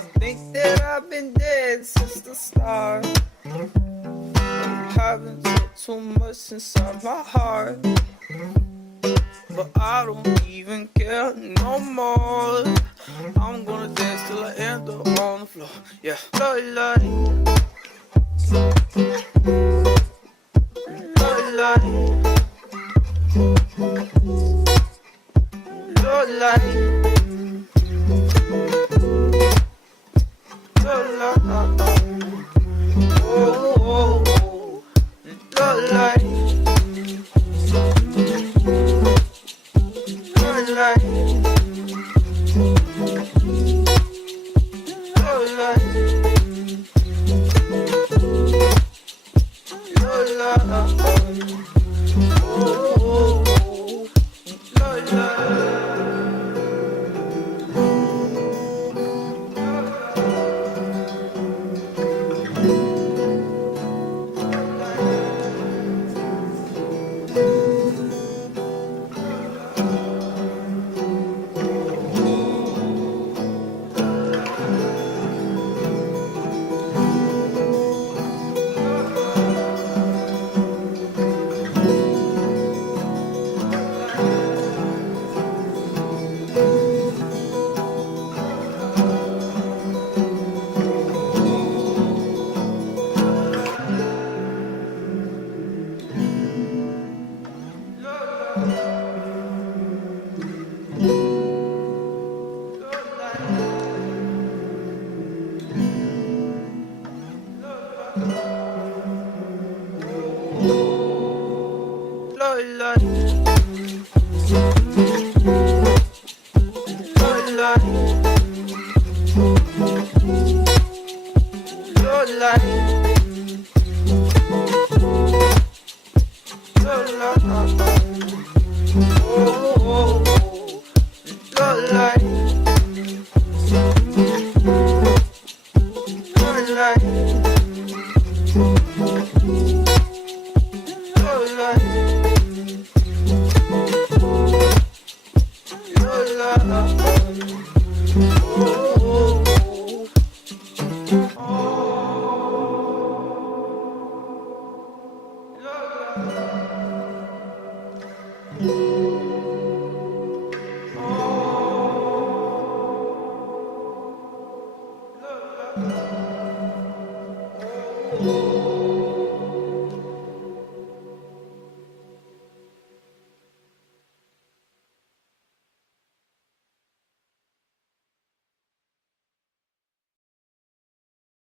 I think that I've been dead since the start. Haven't took too much inside my heart, but I don't even care no more. I'm gonna dance till I end up on the floor. Yeah, love, love, love, love, love, love, love, oh, oh, oh, love, love, love, love. Oh,